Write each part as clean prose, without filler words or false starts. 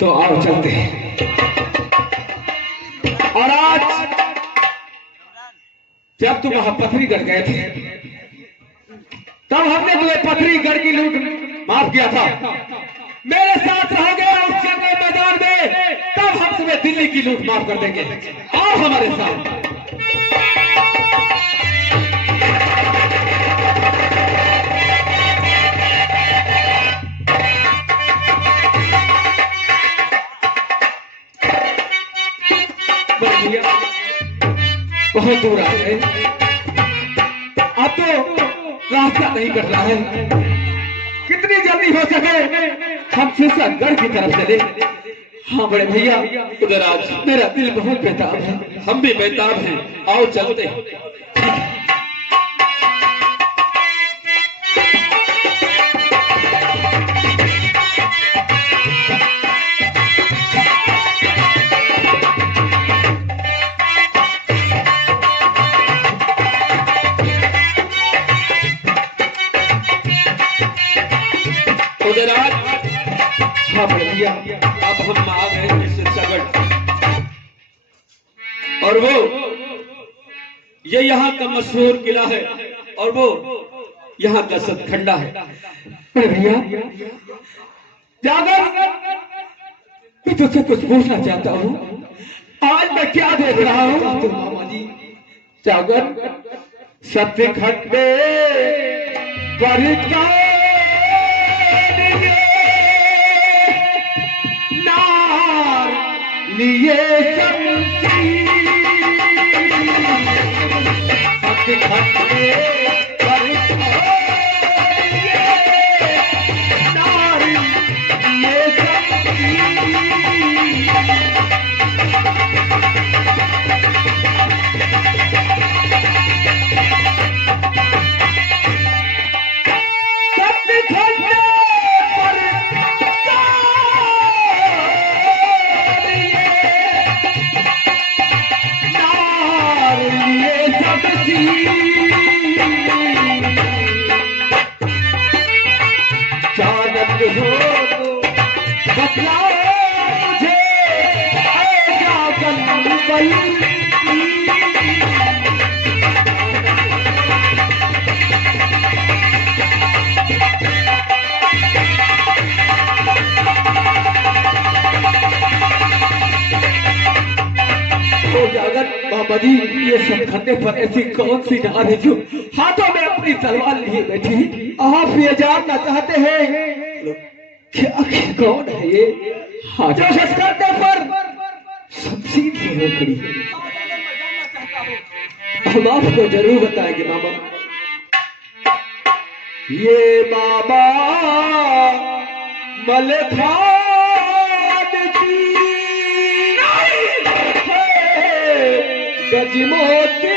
तो आओ चलते हैं। और आज जब तुम वहां पथरीगढ़ गए थे तब हमने तुम्हें पथरीगढ़ की लूट माफ किया था। मेरे साथ रहोगे उस जंगल मैदान में, तब हम तुम्हें दिल्ली की लूट माफ कर देंगे। आओ हमारे साथ। बहुत दूर आ गए, अब तो रास्ता नहीं कट रहा है। कितनी जल्दी हो सके हम सिरसागढ़ की तरफ चले। हाँ बड़े भैया, उधर आज मेरा दिल बहुत बेताब है। हम भी बेताब हैं, आओ चलते हैं। उधर आज हाँ बड़े भैया, अब हम आ गए हैं सिरसागढ़, और वो ये यहाँ का मशहूर किला है, और वो यहाँ का सतखंडा है। बड़े भैया, जागर मैं तुझसे कुछ पूछना चाहता हूँ। आज मैं क्या देख रहा हूँ? तो मामा जी, जागर सतखंडे पर लिए शमशी सतखंडे पर नारी लिए शमशी। चानक हो तो बतलाओ मुझे, जागन तो जागर बाबा जी, ये सतखंडे पर ऐसी कौन सी नार है जो हाथों में अपनी तलवार लिए बैठी? आप ये जानना चाहते हैं कि आखिर कौन है ये जो सतखंडे पर शमशीर लिए खड़ी है? हम आपको जरूर बताएंगे बाबा। ये बाबा मलखान गजमोती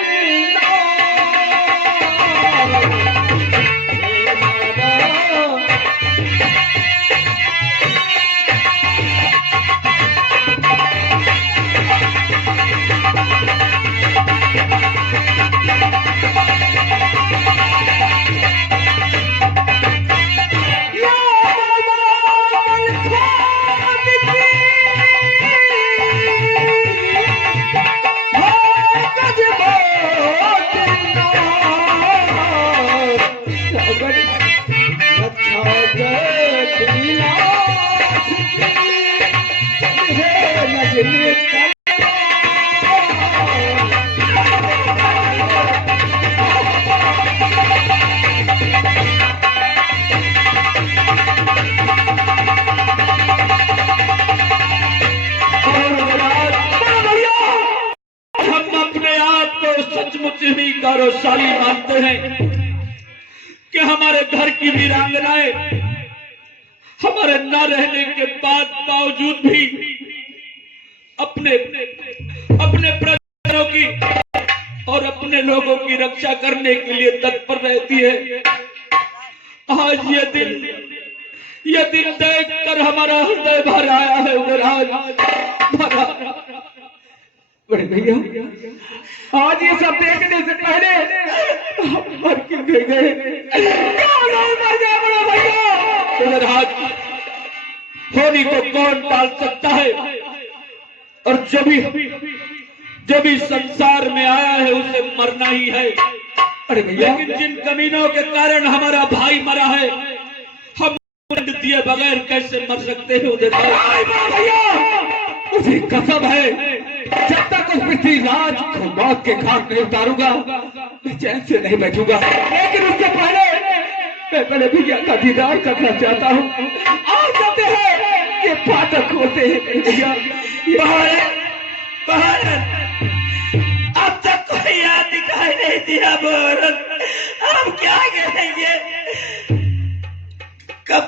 गौरवशाली मानते हैं कि हमारे घर की वीरांगनाएं हमारे न रहने के बावजूद भी अपने प्रजनों की और अपने लोगों की रक्षा करने के लिए तत्पर रहती है। आज ये दिन देख कर हमारा हृदय भर आया है। उधर आज भरा बड़े भैया, आज ये सब देखने से पहले हम मर क्यों गए? उधर हाथ होली को कौन टाल सकता है? और जो भी संसार में आया है उसे मरना ही है। अरे भैया, लेकिन जिन कमीनों के कारण हमारा भाई मरा है, हम दिए बगैर कैसे मर सकते हैं उधर? भैया मुझे कसम है, जब तक उस पृथ्वीराज को मौत के घाट नहीं उतारूंगा मैं चैन से नहीं बैठूंगा। लेकिन उससे पहले मैं बड़े भैया का दीदार करना चाहता हूँ। आओ चलते हैं, ये फाटक होते हैं भैया। भारत अब तक कोई याद दिखाई नहीं दिया। भारत अब क्या करेंगे? कब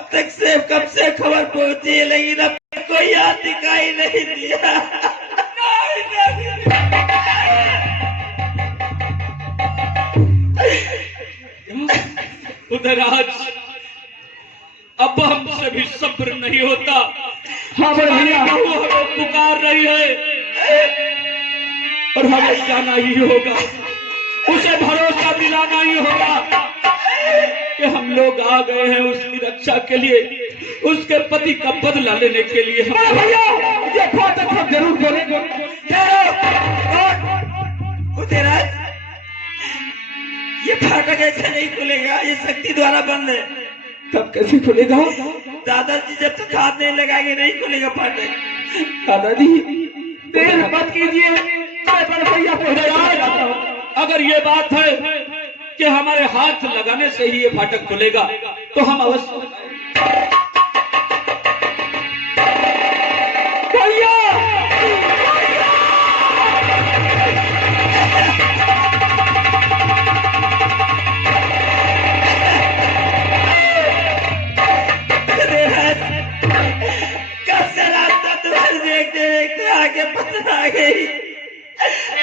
से खबर पहुंची, लेकिन अब कोई याद दिखाई नहीं दिया। उधर आज अब हमसे भी सब्र नहीं होता। हाँ बड़े भैया, हमें पुकार रही है और हमें जाना ही होगा, उसे भरोसा दिलाना ही होगा कि हम लोग आ गए हैं उसकी रक्षा के लिए, उसके पति का बदला लेने के लिए। भैया ये फाटक हम जरूर बोलेंगे। ये फाटक ऐसे नहीं खुलेगा, ये शक्ति द्वारा बंद है। तब कैसे खुलेगा? दादाजी जब तक हाथ नहीं लगाएंगे नहीं खुलेगा फाटक। दादाजी देर मत कीजिए, मैं बड़े भैया को जाता हूँ। अगर ये बात है कि हमारे हाथ लगाने से ही ये फाटक खुलेगा तो हम अवश्य। भैया कब से रास्ता तुम्हारे देखते देखते आगे पता आ गई।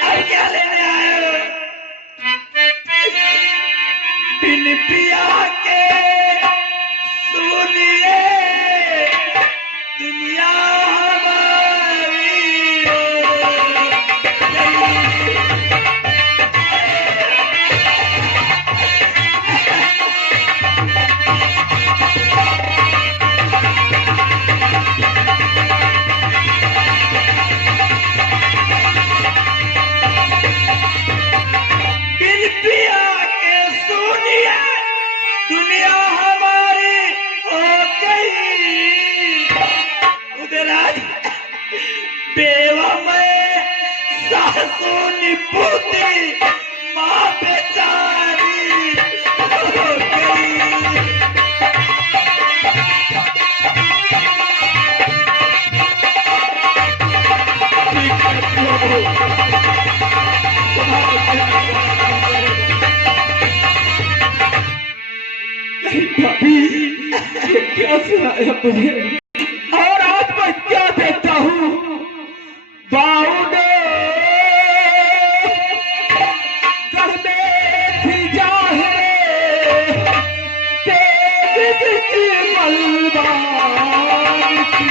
अब क्या लेने आए हो? बिन पिया के सुनिए दुनिया हमारी। बिन पिया के सुनिए दुनिया हमारी हो गई। उधर आज बेवा में सासू निपुती माँ बेचारी हो गई। भाभी ये क्या सुनाया मुझे, और आज मैं क्या देखता हूँ? बाउंडे करने थी जाहिर तेज की मलबान की।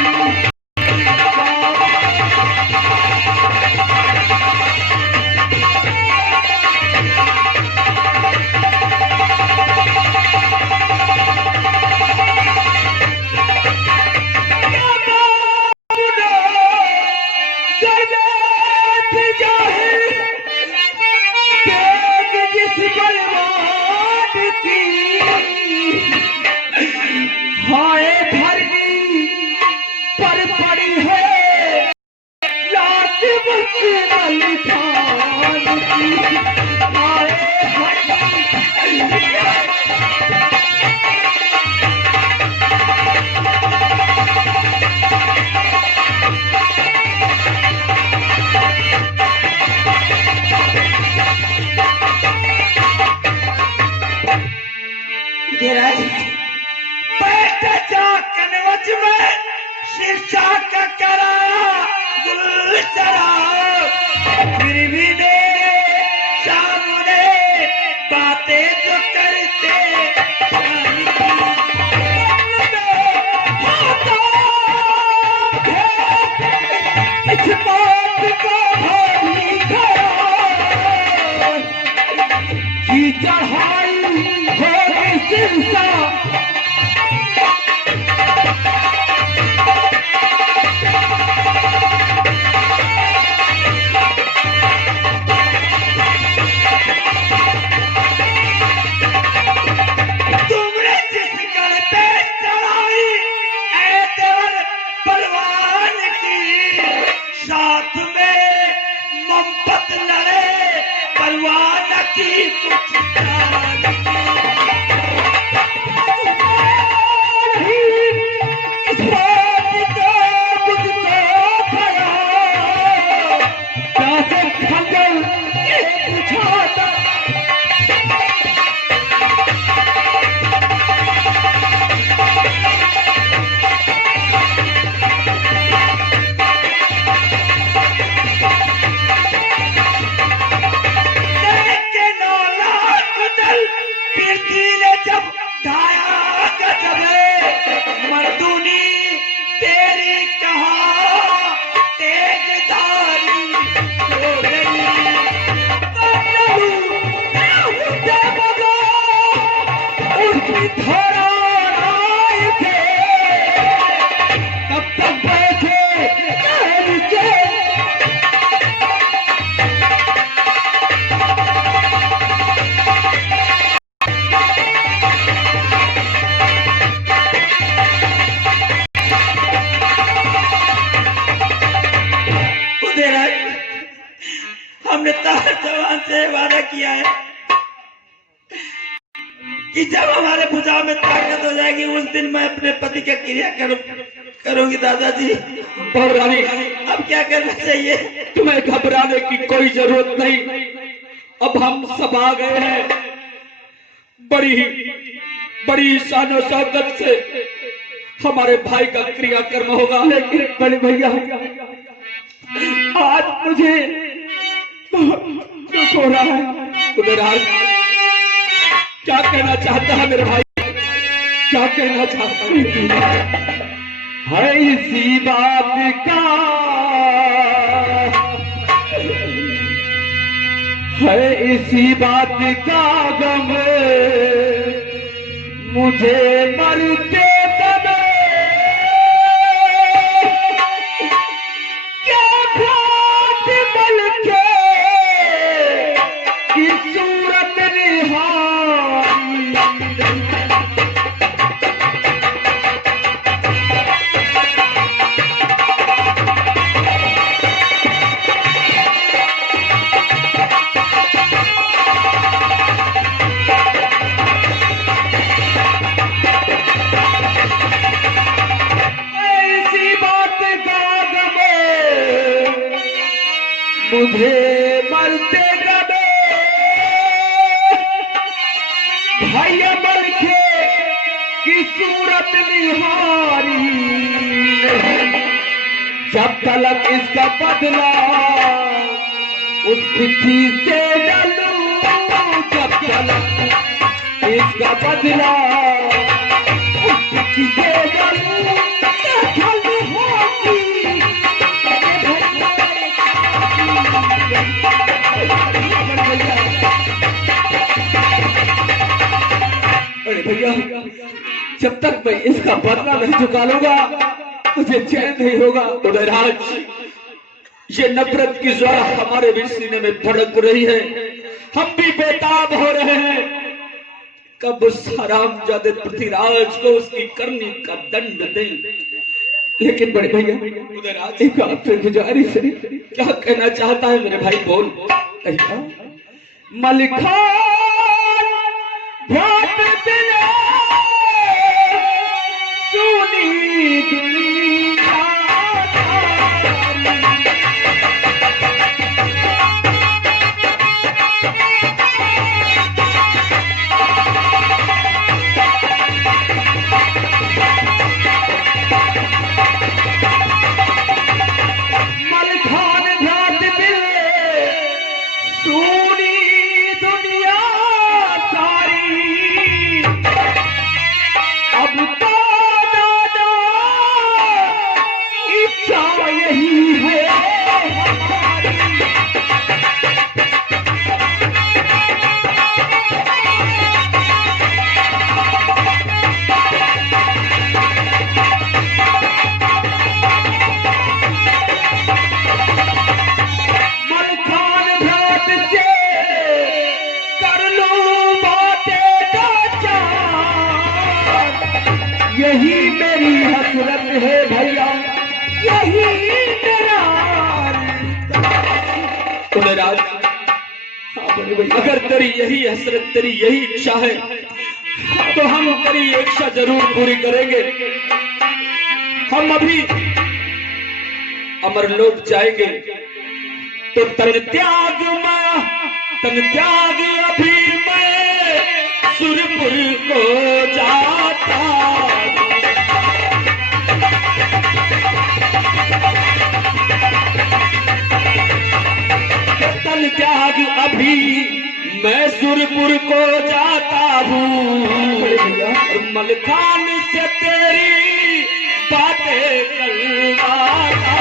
हाय धरनी पर पड़ी है लात मुस्लिम खान की। हाय धरनी कनवज में शीर्षा का कराया गुल चढ़ाओ, फिर भी मेरे सामने बातें जो करते इस बात को भारी की चढ़ाई हो शीर्षा साथ में मोहब्बत लड़े परवाह न की कुछ जान इस बात का मुझको खड़ा प्यासे खंजर ये बुझाता हमने जवान से वादा किया है कि जब हमारे भुजाओं में ताकत हो जाएगी उस दिन मैं अपने पति का क्रिया करूंगी दादाजी। और रानी अब क्या करना चाहिए? तुम्हें घबराने की कोई जरूरत नहीं। अब हम सब आ गए हैं। बड़ी शान शौकत से हमारे भाई का क्रियाकर्म होगा। लेकिन बड़े भैया आज मुझे दुख हो रहा है। तुम्हें क्या कहना चाहता है मेरे भाई? क्या कहना चाहता है इसी बात का? है इसी बात का गम मुझे मरते दम क्या घाट बल के की सूरत निहारी। मुझे मरते गबे भैया मर के की सूरत निहारी। जब तलक इसका बदला उस चिट्ठी से डालूं, जब तलक इसका बदला उस चिट्ठी से डालूं, अरे भैया जब तक मैं इसका बदला नहीं चुका लूंगा मुझे चैन नहीं होगा। उदयराज ये नफरत की ज्वाला हमारे भी सीने में भड़क रही है। हम भी बेताब हो रहे हैं कब उस हरामजादे पृथ्वीराज को उसकी करनी का दंड दें। लेकिन बड़े भैया उदयराज एक आपसे गुजारिश है। क्या कहना चाहता है मेरे भाई? बोल। मलिका भ्रात दिले सुनी दुनिया मलखान भ्रात दिले सुनी दुनिया अब तो दादा इच्छा यही है मलखान भ्रात से कर लूं बातें का यही मेरी हसरत है भैया, यही मेरा उदयराज, हाँ बड़े भैया, अगर तेरी यही हसरत, तेरी यही इच्छा है तो हम तेरी इच्छा जरूर पूरी करेंगे। हम अभी अमरलोक जाएंगे तो तन त्याग अभी मैं सुरपुर को जाता। तन त्याग अभी मैं सुरपुर को जाता हूँ, और मलखान से तेरी बातें करवाता।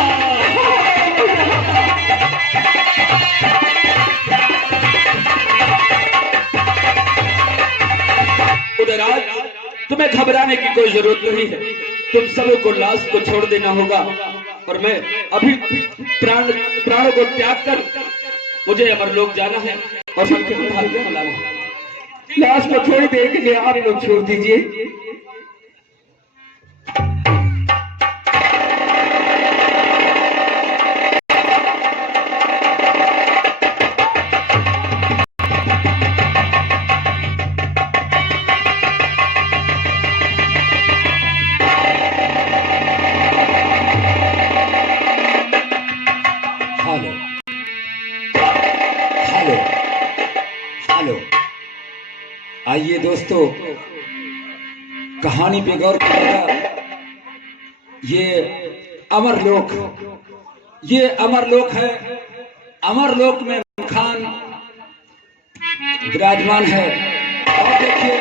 उदयराज, तुम्हें घबराने की कोई जरूरत नहीं है। तुम सबको लाश को छोड़ देना होगा, और मैं अभी प्राणों को त्याग कर मुझे अमरलोक जाना है और लाना है। लाश को थोड़ी देर के लिए आप लोग छोड़ दीजिए। हेलो हेलो हेलो, आइए दोस्तों, कहानी पे गौर कीजिएगा। ये अमरलोक है। अमरलोक में खान विराजमान है। और देखिए,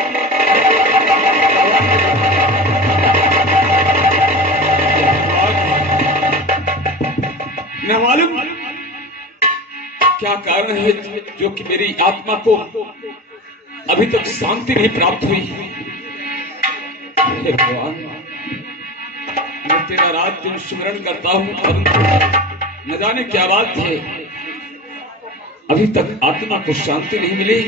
मैं मालूम क्या कारण है जो कि मेरी आत्मा को अभी तक शांति नहीं प्राप्त हुई। हे भगवान, मैं तेरा रात दिन स्मरण करता हूँ, परंतु न जाने क्या बात है, अभी तक आत्मा को शांति नहीं मिली।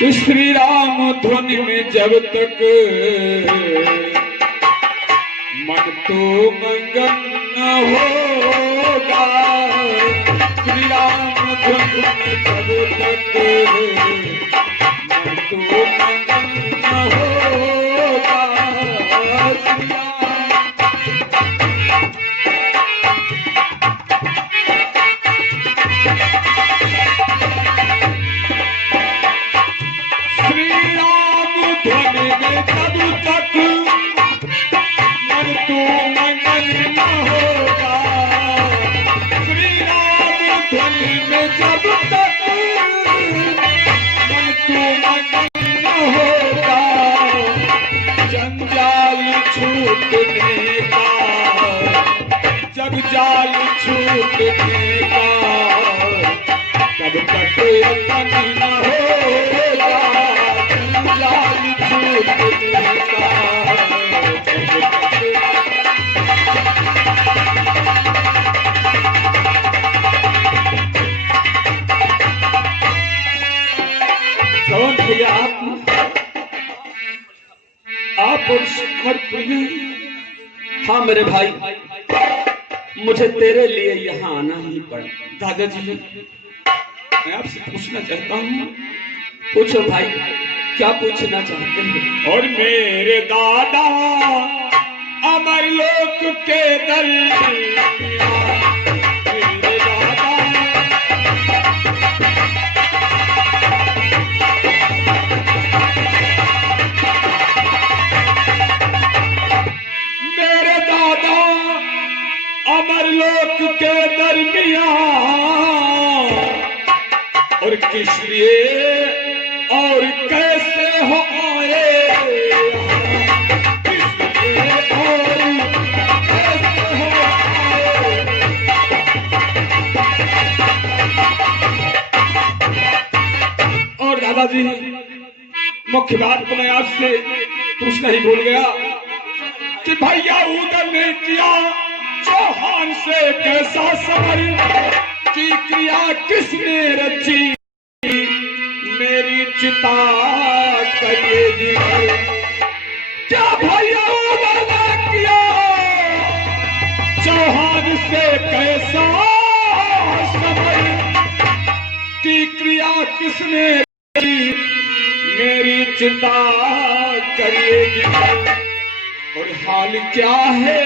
तो श्री राम ध्वनि में जब तक मन तो मंगन न होगा, श्री राम ध्वनि में जब तक मन तो मंगन न होगा, श्री राम ध्वनि में जब तक मन तो मंगन न होगा, श्री राम ध्वनि में जब तक मन तो मंगन न होगा, जंजाल छूटने का, जब जाल छूटने का, तब तक यतन न होगा, जंजाल छूटने का, कौन भैया आप और समर्पण? हाँ मेरे भाई, मुझे तेरे लिए यहाँ आना ही पड़ा। दादाजी, मैं आपसे पूछना चाहता हूँ। पूछो भाई, क्या पूछना चाहते हैं? और मेरे दादा अमरलोक के दर, मेरे दादा अमरलोक के दरमियान, और किस लिए और कैसे हो आए, किस लिए और कैसे हो आए। और दादाजी, मुख्य बात को मैं आपसे पूछना ही भूल गया कि भैया उधर ने किया चौहान से कैसा समर की क्रिया किसने रची, मेरी चिता करिएगी। क्या भैया उधर ने किया चौहान से कैसा किसने की, मेरी चिंता करिएगी। और हाल क्या है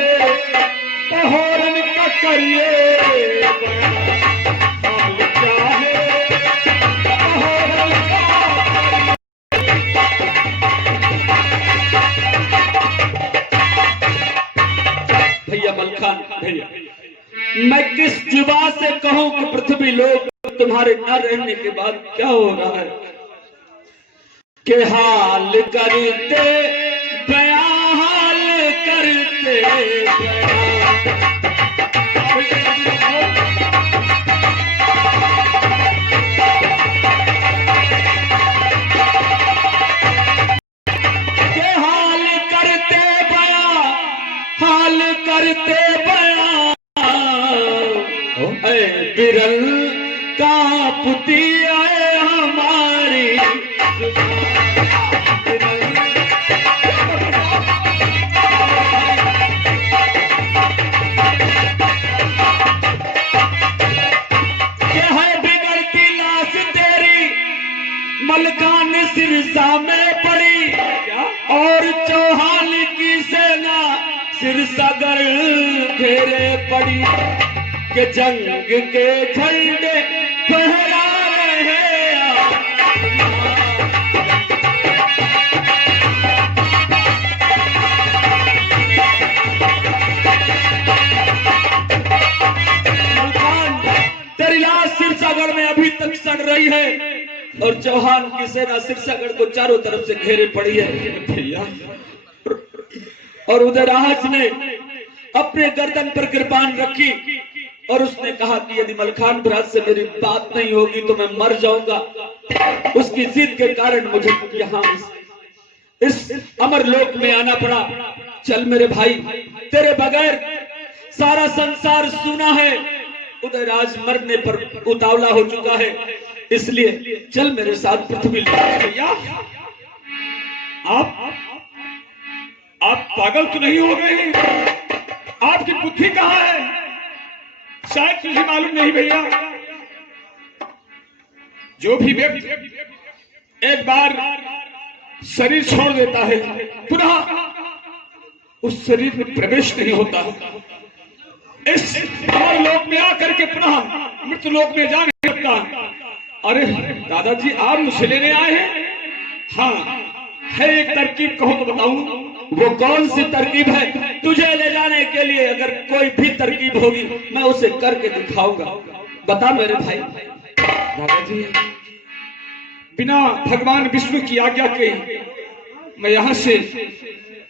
पहरन का करिए, हाल क्या है पहरन का। भैया मलखान भैया, मैं किस जुबान से कहूं कि पृथ्वी लोग तुम्हारे न रहने के बाद क्या हो रहा है। के हाल करते बयां, हाल करते बयां। के हाल करते बयां, हाल करते बयां। ऐ बिरल कांपती है हमारी मलकान सिरसा में पड़ी और चौहान की सेना सिरसागर घेरे पड़ी। के जंग के झंडे फहरा रहे तेरी लाश सिरसागढ़ में अभी तक सड़ रही है और चौहान की सेना सिरसागढ़ को चारों तरफ से घेरे पड़ी है भैया। और उदयराज ने अपने गर्दन पर कृपान रखी और उसने कहा कि यदि मलखान भ्रात से मेरी बात नहीं होगी तो मैं मर जाऊंगा। उसकी जिद के कारण मुझे यहाँ इस अमर लोक में आना पड़ा। चल मेरे भाई, तेरे बगैर सारा संसार सूना है। उदयराज मरने पर उतावला हो चुका है, इसलिए चल मेरे साथ पृथ्वी। भैया आप पागल तो नहीं हो गए? आपकी बुद्धि कहाँ है? शायद तुझे मालूम नहीं भैया, जो भी व्यक्ति एक बार शरीर छोड़ देता है पुनः उस शरीर में प्रवेश नहीं होता। इस अमर लोक में आकर के पुनः मृत्यु लोक में जा नहीं सकता। अरे दादाजी, आप मुझे लेने आए हैं? हाँ है, एक तरकीब कहो तो बताऊं। वो कौन सी तरकीब है? तुझे ले जाने के लिए अगर कोई भी तरकीब होगी मैं उसे करके दिखाऊंगा। बता मेरे भाई। दादाजी, बिना भगवान विष्णु की आज्ञा के मैं यहाँ से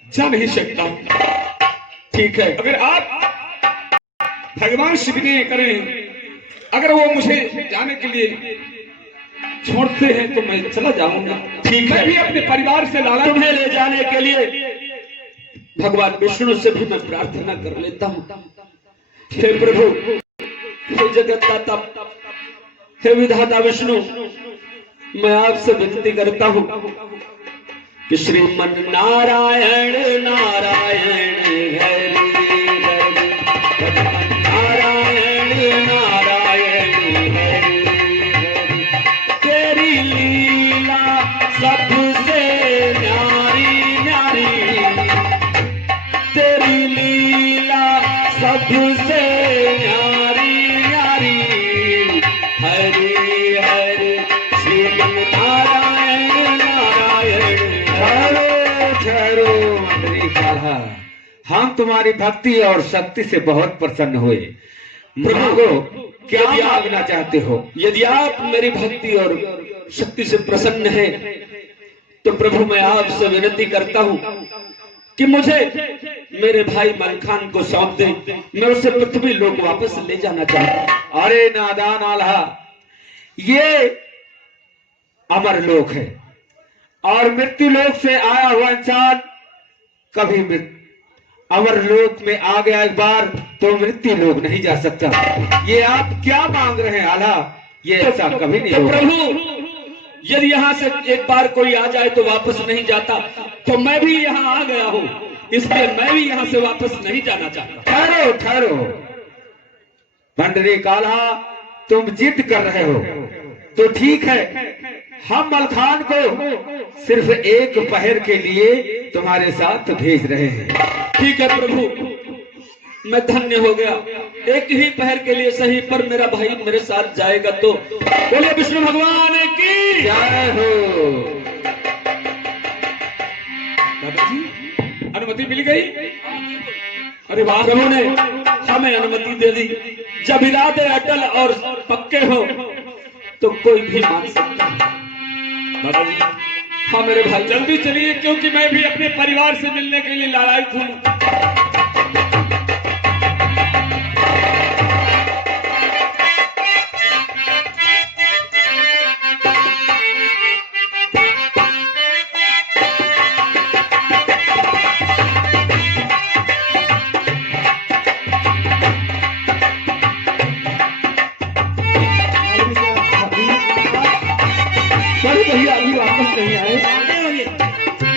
जा नहीं सकता। ठीक है, अगर आप भगवान से विनय करें, अगर वो मुझे जाने के लिए छोड़ते हैं तो मैं चला जाऊंगा। ठीक है, मैं भी अपने परिवार से लाला तुम्हें ले जाने के लिए भगवान विष्णु से भी मैं प्रार्थना कर लेता हूँ। हे प्रभु, हे जगतदाता, हे विधाता विष्णु, मैं आपसे विनती करता हूँ कि श्रीमन नारायण नारायण हरि हरि, नारायण नारायण हरि हरि, तेरी लीला सबसे न्यारी न्यारी, तेरी लीला सबसे न्यारी न्यारी, हरि हरि श्रीमन नारायण नारायण। ठहरो मंडली काल्हा, हम तुम्हारी भक्ति और शक्ति से बहुत प्रसन्न हुए। प्रभु, क्या मांगना चाहते हो? यदि आप मेरी भक्ति और शक्ति से प्रसन्न हैं तो प्रभु मैं आपसे विनती करता हूँ कि मुझे मेरे भाई मलखान को सौंप दे। मैं उसे पृथ्वी लोक वापस ले जाना चाहता हूँ। अरे नादान आल्हा, ये अमर लोक है और मृत्यु लोक से आया हुआ इंसान कभी अमर लोक में आ गया एक बार तो मृत्यु लोक नहीं जा सकता। ये आप क्या मांग रहे हैं आल्हा? ये ऐसा कभी नहीं होगा। प्रभु, यदि यहाँ से एक बार कोई आ जाए तो वापस नहीं जाता, तो मैं भी यहाँ आ गया हूँ, इसलिए मैं भी यहाँ से वापस नहीं जाना चाहता। ठहरो ठहरो भंडरी काल्हा, तुम जिद कर रहे हो तो ठीक है, हम मलखान को सिर्फ एक पहर के लिए तुम्हारे साथ भेज रहे हैं। ठीक है प्रभु, मैं धन्य हो गया। एक ही पहर के लिए सही, पर मेरा भाई मेरे साथ जाएगा तो बोले विष्णु भगवान की जय हो। दादाजी, अनुमति मिल गई? अरे वाह, प्रभु ने हमें अनुमति दे दी। जब इरादे अटल और पक्के हो तो कोई भी मान सकता है। दादाजी, हाँ मेरे भाई, जल्दी चलिए, क्योंकि मैं भी अपने परिवार से मिलने के लिए लालायित हूँ। भैया अभी वापस नहीं आए।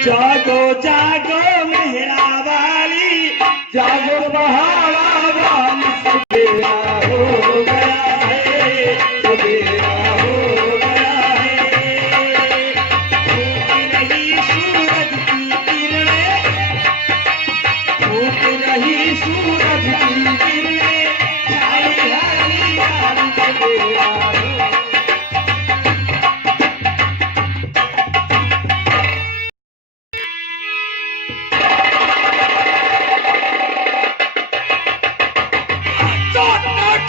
जागो जागो मेहरा वाली, जागो बहारा वाली, सवेरा हो गया है, सवेरा हो गया है। फूट रही सूरज की किरणें, फूट रही सूरज की किरणें, छाई हरियाली सवेरा हो। चौहान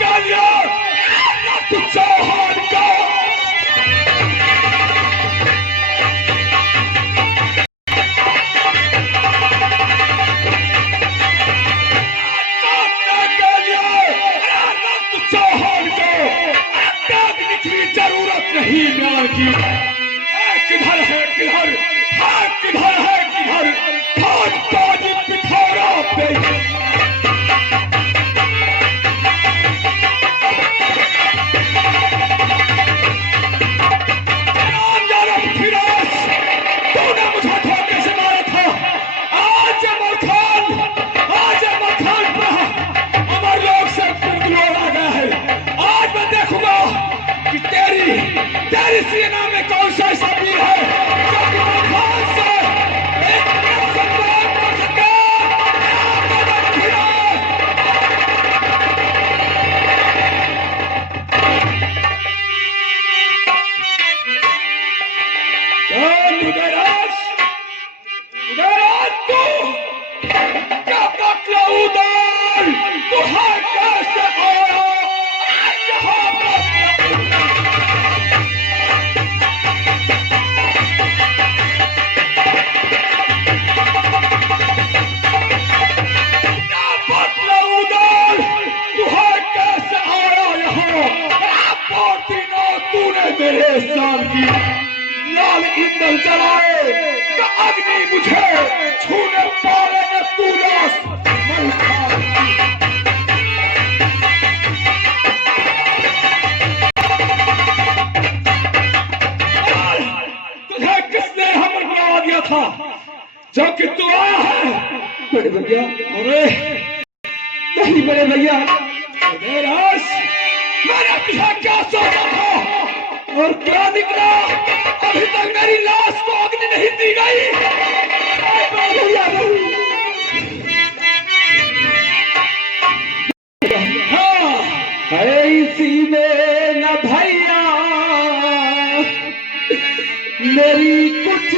का चौहान को त्यागने की जरूरत नहीं न्याय की। किधर है किधर है, किधर है किधर, खान पानी पिथौरा पे तूने मुझे धोखे से मारा था। आज मलखान पर अमर लोग से लोग आ गया है। आज मैं देखूंगा कि तेरी सेना में कौन सा ऐसा वीर है जो कि मलखान से एक सम्मान कर सके। मेरे शाम की लाल ईंधन जलाए का अग्नि मुझे छूने पाले न तू रास तुझे किसने हमर बुला दिया था जब कि तू आया है? बड़े भैया, अरे नहीं बड़े भैया, मैंने तुझे क्या सोचा था और क्या निकला? अभी तक मेरी लाश को अग्नि नहीं दी गई। भैया हाँ, ऐसी में न भैया मेरी कुछ